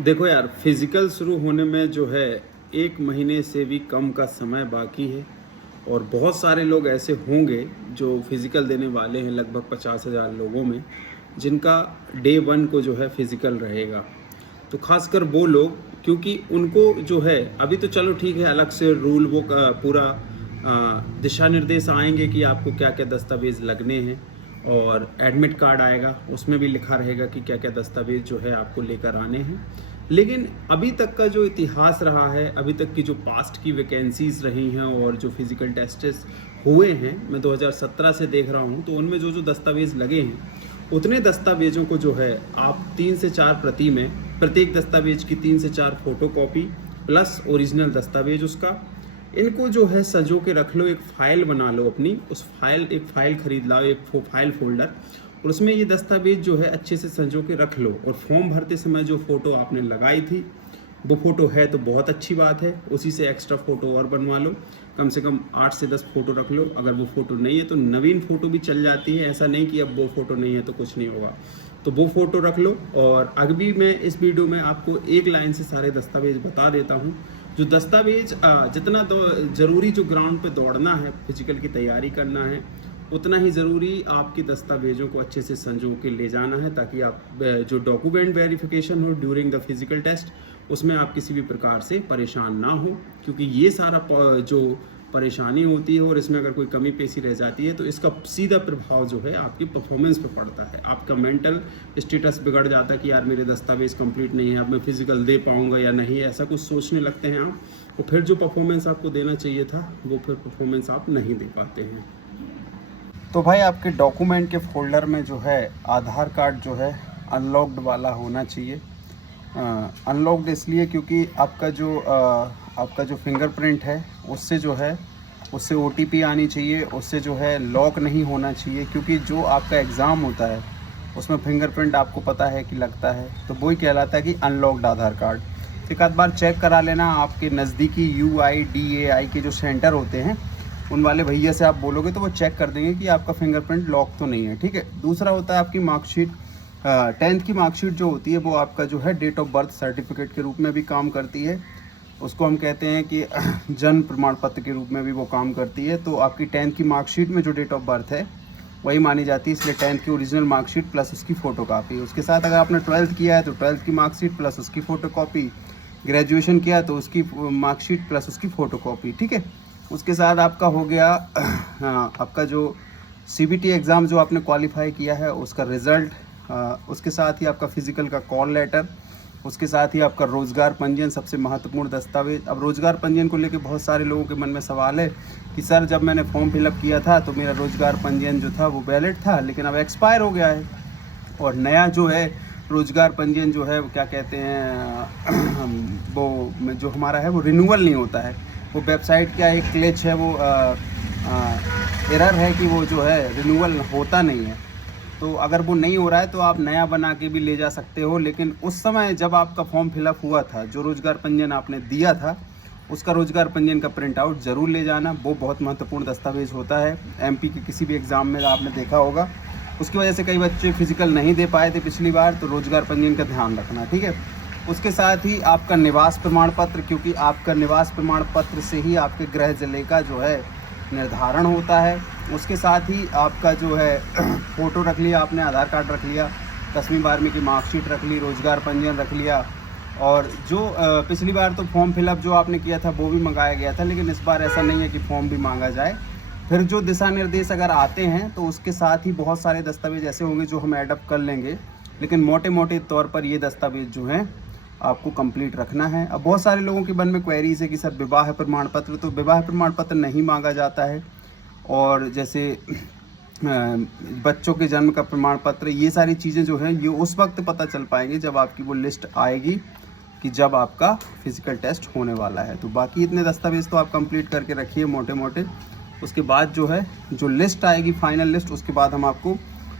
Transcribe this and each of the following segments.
देखो यार, फिज़िकल शुरू होने में जो है 1 महीने से भी कम का समय बाकी है और बहुत सारे लोग ऐसे होंगे जो फिज़िकल देने वाले हैं लगभग 50,000 लोगों में, जिनका डे 1 को जो है फिज़िकल रहेगा। तो ख़ासकर वो लोग, क्योंकि उनको जो है अभी तो चलो ठीक है, अलग से रूल बुक पूरा दिशा निर्देश आएँगे कि आपको क्या-क्या दस्तावेज़ लगने हैं और एडमिट कार्ड आएगा, उसमें भी लिखा रहेगा कि क्या-क्या दस्तावेज़ जो है आपको लेकर आने हैं। लेकिन अभी तक का जो इतिहास रहा है, अभी तक की जो पास्ट की वैकेंसीज़ रही हैं और जो फिज़िकल टेस्ट्स हुए हैं, मैं 2017 से देख रहा हूँ, तो उनमें जो-जो दस्तावेज़ लगे हैं, उतने दस्तावेज़ों को जो है आप 3 से 4 प्रति में, प्रत्येक दस्तावेज़ की 3 से 4 फ़ोटोकॉपी प्लस ओरिजिनल दस्तावेज़ उसका, इनको जो है सँजो के रख लो, एक फ़ाइल बना लो अपनी, एक फ़ाइल खरीद लाओ, एक फ़ाइल फ़ोल्डर, और उसमें ये दस्तावेज़ जो है अच्छे से सँजो के रख लो। और फॉर्म भरते समय जो फ़ोटो आपने लगाई थी, वो फ़ोटो है तो बहुत अच्छी बात है, उसी से एक्स्ट्रा फ़ोटो और बनवा लो। कम से कम 8 से 10 फ़ोटो रख लो। अगर वो फ़ोटो नहीं है तो नवीन फ़ोटो भी चल जाती है, ऐसा नहीं कि अब वो फ़ोटो नहीं है तो कुछ नहीं होगा। तो वो फ़ोटो रख लो। और अभी मैं इस वीडियो में आपको एक लाइन से सारे दस्तावेज़ बता देता हूँ। जो दस्तावेज़ जितना ज़रूरी जो ग्राउंड पे दौड़ना है, फिज़िकल की तैयारी करना है, उतना ही ज़रूरी आपकी दस्तावेज़ों को अच्छे से सँजो के ले जाना है, ताकि आप जो डॉक्यूमेंट वेरिफ़िकेशन हो ड्यूरिंग द फिज़िकल टेस्ट, उसमें आप किसी भी प्रकार से परेशान ना हो। क्योंकि ये सारा जो परेशानी होती है और इसमें अगर कोई कमी पेशी रह जाती है तो इसका सीधा प्रभाव जो है आपकी परफॉर्मेंस पे पड़ता है। आपका मेंटल स्टेटस बिगड़ जाता है कि यार मेरे दस्तावेज़ कंप्लीट नहीं है, अब मैं फिज़िकल दे पाऊँगा या नहीं, ऐसा कुछ सोचने लगते हैं आप। तो फिर जो परफॉर्मेंस आपको देना चाहिए था, वो फिर परफॉर्मेंस आप नहीं दे पाते हैं। तो भाई आपके डॉक्यूमेंट के फ़ोल्डर में जो है आधार कार्ड जो है अनलॉक्ड वाला होना चाहिए। अनलॉक्ड इसलिए क्योंकि आपका जो फिंगरप्रिंट है उससे ओटीपी आनी चाहिए, उससे जो है लॉक नहीं होना चाहिए। क्योंकि जो आपका एग्ज़ाम होता है उसमें फिंगरप्रिंट आपको पता है कि लगता है, तो वही कहलाता है कि अनलॉक्ड आधार कार्ड। तो एक आध बार चेक करा लेना। आपके नज़दीकी UIDAI के जो सेंटर होते हैं उन वाले भैया से आप बोलोगे तो वो चेक कर देंगे कि आपका फिंगरप्रिंट लॉक तो नहीं है। ठीक है। दूसरा होता है आपकी मार्कशीट। 10th की मार्कशीट जो होती है वो आपका जो है डेट ऑफ बर्थ सर्टिफिकेट के रूप में भी काम करती है। उसको हम कहते हैं कि जन्म प्रमाण पत्र के रूप में भी वो काम करती है। तो आपकी 10th की मार्कशीट में जो डेट ऑफ बर्थ है वही मानी जाती है, इसलिए 10th की ओरिजिनल मार्कशीट प्लस उसकी फ़ोटोकॉपी। उसके साथ अगर आपने 12th किया है तो 12th की मार्कशीट प्लस उसकी फ़ोटोकॉपी, ग्रेजुएशन किया तो उसकी मार्कशीट प्लस उसकी फ़ोटोकॉपी। ठीक है। उसके साथ आपका हो गया आपका जो CBT एग्ज़ाम जो आपने क्वालिफाई किया है उसका रिज़ल्ट, उसके साथ ही आपका फ़िज़िकल का कॉल लेटर, उसके साथ ही आपका रोज़गार पंजीयन, सबसे महत्वपूर्ण दस्तावेज़। अब रोज़गार पंजीयन को लेकर बहुत सारे लोगों के मन में सवाल है कि सर जब मैंने फॉर्म फिलअप किया था तो मेरा रोज़गार पंजीयन जो था वो वैलिड था, लेकिन अब एक्सपायर हो गया है और नया जो है रोज़गार पंजीयन जो है वो क्या कहते हैं वो जो हमारा है वो रिन्यूअल नहीं होता है। वो वेबसाइट का एक ग्लिच है, वो एरर है कि वो जो है रिन्यूअल होता नहीं है। तो अगर वो नहीं हो रहा है तो आप नया बना के भी ले जा सकते हो। लेकिन उस समय जब आपका फॉर्म फिलअप हुआ था, जो रोज़गार पंजीयन आपने दिया था, उसका रोज़गार पंजीयन का प्रिंट आउट ज़रूर ले जाना। वो बहुत महत्वपूर्ण दस्तावेज़ होता है। MP के किसी भी एग्ज़ाम में आपने देखा होगा, उसकी वजह से कई बच्चे फिज़िकल नहीं दे पाए थे पिछली बार, तो रोज़गार पंजीयन का ध्यान रखना। ठीक है। उसके साथ ही आपका निवास प्रमाण पत्र, क्योंकि आपका निवास प्रमाण पत्र से ही आपके गृह ज़िले का जो है निर्धारण होता है। उसके साथ ही आपका जो है फ़ोटो रख लिया आपने, आधार कार्ड रख लिया, 10वीं 12वीं की मार्कशीट रख ली, रोज़गार पंजीयन रख लिया। और जो पिछली बार तो फॉर्म फिलअप जो आपने किया था वो भी मंगाया गया था, लेकिन इस बार ऐसा नहीं है कि फॉर्म भी मांगा जाए। फिर जो दिशा निर्देश अगर आते हैं तो उसके साथ ही बहुत सारे दस्तावेज ऐसे होंगे जो हम एडअप कर लेंगे, लेकिन मोटे मोटे तौर पर ये दस्तावेज जो हैं आपको कंप्लीट रखना है। अब बहुत सारे लोगों के मन में क्वेरीज है कि सर विवाह प्रमाण पत्र, तो विवाह प्रमाण पत्र नहीं मांगा जाता है। और जैसे बच्चों के जन्म का प्रमाण पत्र, ये सारी चीज़ें जो हैं ये उस वक्त पता चल पाएंगे जब आपकी वो लिस्ट आएगी कि जब आपका फिज़िकल टेस्ट होने वाला है। तो बाकी इतने दस्तावेज़ तो आप कंप्लीट करके रखिए मोटे मोटे। उसके बाद जो है जो लिस्ट आएगी फाइनल लिस्ट, उसके बाद हम आपको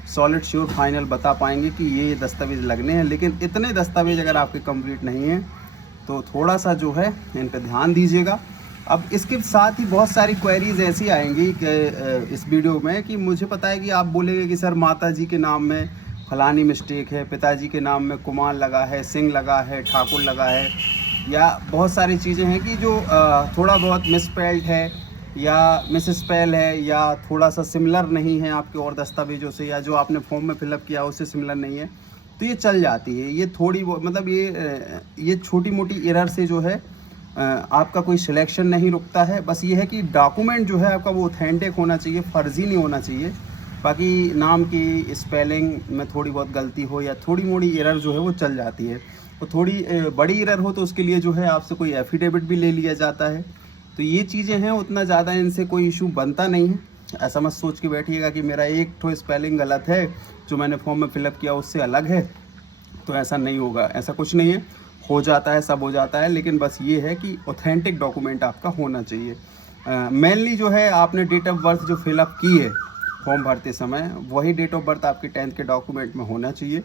सॉलिड श्योर फाइनल बता पाएंगे कि ये दस्तावेज़ लगने हैं। लेकिन इतने दस्तावेज़ अगर आपके कंप्लीट नहीं हैं तो थोड़ा सा जो है इन पे ध्यान दीजिएगा। अब इसके साथ ही बहुत सारी क्वेरीज ऐसी आएंगी कि इस वीडियो में कि मुझे पता है कि आप बोलेंगे कि सर माता जी के नाम में फलानी मिस्टेक है, पिताजी के नाम में कुमार लगा है, सिंह लगा है, ठाकुर लगा है, या बहुत सारी चीज़ें हैं कि जो थोड़ा बहुत मिसस्पेल्ड है या मिसस्पेल है या थोड़ा सा सिमिलर नहीं है आपके और दस्तावेज़ों से, या जो आपने फॉर्म में फिलअप किया उससे सिमिलर नहीं है, तो ये चल जाती है। ये थोड़ी मतलब ये छोटी मोटी एरर से जो है आपका कोई सिलेक्शन नहीं रुकता है। बस ये है कि डॉक्यूमेंट जो है आपका वो ऑथेंटिक होना चाहिए, फर्जी नहीं होना चाहिए। बाकी नाम की स्पेलिंग में थोड़ी बहुत गलती हो या थोड़ी मोड़ी एरर जो है वो चल जाती है। तो थोड़ी बड़ी एरर हो तो उसके लिए जो है आपसे कोई एफिडेविट भी ले लिया जाता है। तो ये चीज़ें हैं, उतना ज़्यादा इनसे कोई इशू बनता नहीं है। ऐसा मत सोच के बैठिएगा कि मेरा एक ठो स्पेलिंग गलत है, जो मैंने फॉर्म में फिलअप किया उससे अलग है, तो ऐसा नहीं होगा। ऐसा कुछ नहीं है, हो जाता है, सब हो जाता है, लेकिन बस ये है कि ऑथेंटिक डॉक्यूमेंट आपका होना चाहिए। मेनली जो है आपने डेट ऑफ बर्थ जो फिलअप की है फॉर्म भरते समय, वही डेट ऑफ बर्थ आपके 10th के डॉक्यूमेंट में होना चाहिए।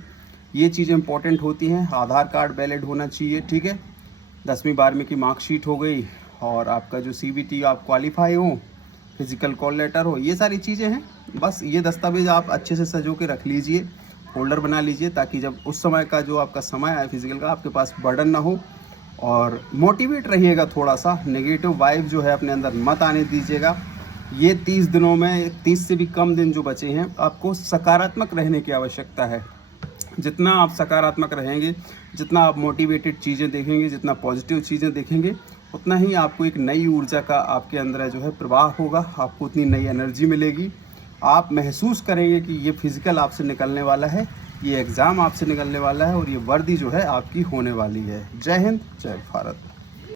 ये चीज़ इंपॉर्टेंट होती हैं। आधार कार्ड वैलिड होना चाहिए, ठीक है। 10वीं 12वीं की मार्कशीट हो गई, और आपका जो CBT आप क्वालिफाई हो, फिजिकल कॉल लेटर हो, ये सारी चीज़ें हैं। बस ये दस्तावेज आप अच्छे से सजो के रख लीजिए, फोल्डर बना लीजिए, ताकि जब उस समय का जो आपका समय आए फिजिकल का, आपके पास बर्डन ना हो। और मोटिवेट रहिएगा, थोड़ा सा नेगेटिव वाइब जो है अपने अंदर मत आने दीजिएगा। ये 30 दिनों में 30 से भी कम दिन जो बचे हैं, आपको सकारात्मक रहने की आवश्यकता है। जितना आप सकारात्मक रहेंगे, जितना आप मोटिवेटेड चीज़ें देखेंगे, जितना पॉजिटिव चीज़ें देखेंगे, उतना ही आपको एक नई ऊर्जा का आपके अंदर जो है प्रवाह होगा, आपको उतनी नई एनर्जी मिलेगी। आप महसूस करेंगे कि ये फिज़िकल आपसे निकलने वाला है, ये एग्ज़ाम आपसे निकलने वाला है, और ये वर्दी जो है आपकी होने वाली है। जय हिंद, जय भारत।